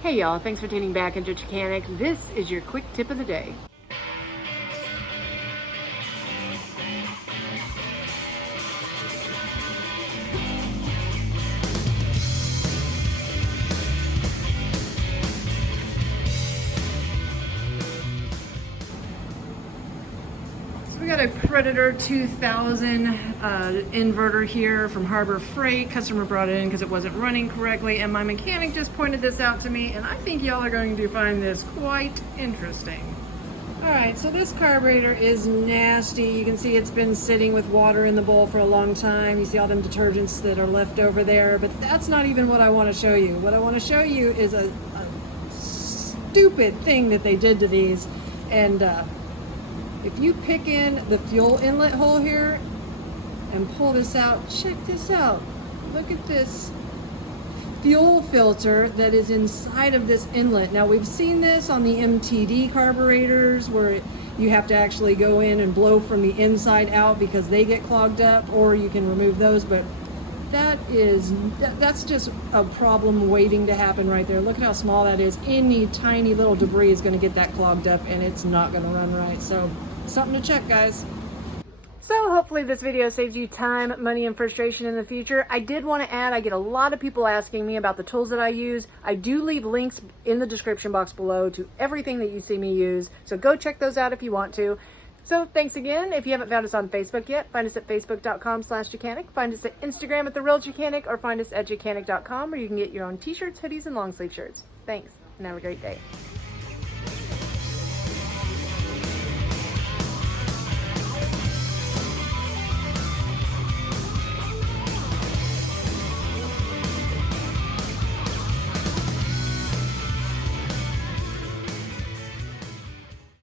Hey y'all, thanks for tuning back into Chickanic. This is your quick tip of the day. So we got a Predator 2000 inverter here from Harbor Freight. Customer brought it in because it wasn't running correctly, and my mechanic just pointed this out to me, and I think y'all are going to find this quite interesting. All right, so this carburetor is nasty. You can see it's been sitting with water in the bowl for a long time. You see all them detergents that are left over there, but that's not even what I want to show you. What I want to show you is a stupid thing that they did to these. And if you pick in the fuel inlet hole here and pull this out, check this out. Look at this fuel filter that is inside of this inlet. Now we've seen this on the MTD carburetors where you have to actually go in and blow from the inside out because they get clogged up, or you can remove those, but that's just a problem waiting to happen right there. Look at how small that is. Any tiny little debris is going to get that clogged up and it's not going to run right. So something to check, guys. So hopefully this video saves you time, money, and frustration in the future. I did want to add, I get a lot of people asking me about the tools that I use. I do leave links in the description box below to everything that you see me use. So go check those out if you want to. So thanks again. If you haven't found us on Facebook yet, find us at facebook.com/Chickanic. Find us at Instagram at TheRealChickanic, or find us at Chickanic.com, where you can get your own t-shirts, hoodies, and long sleeve shirts. Thanks, and have a great day.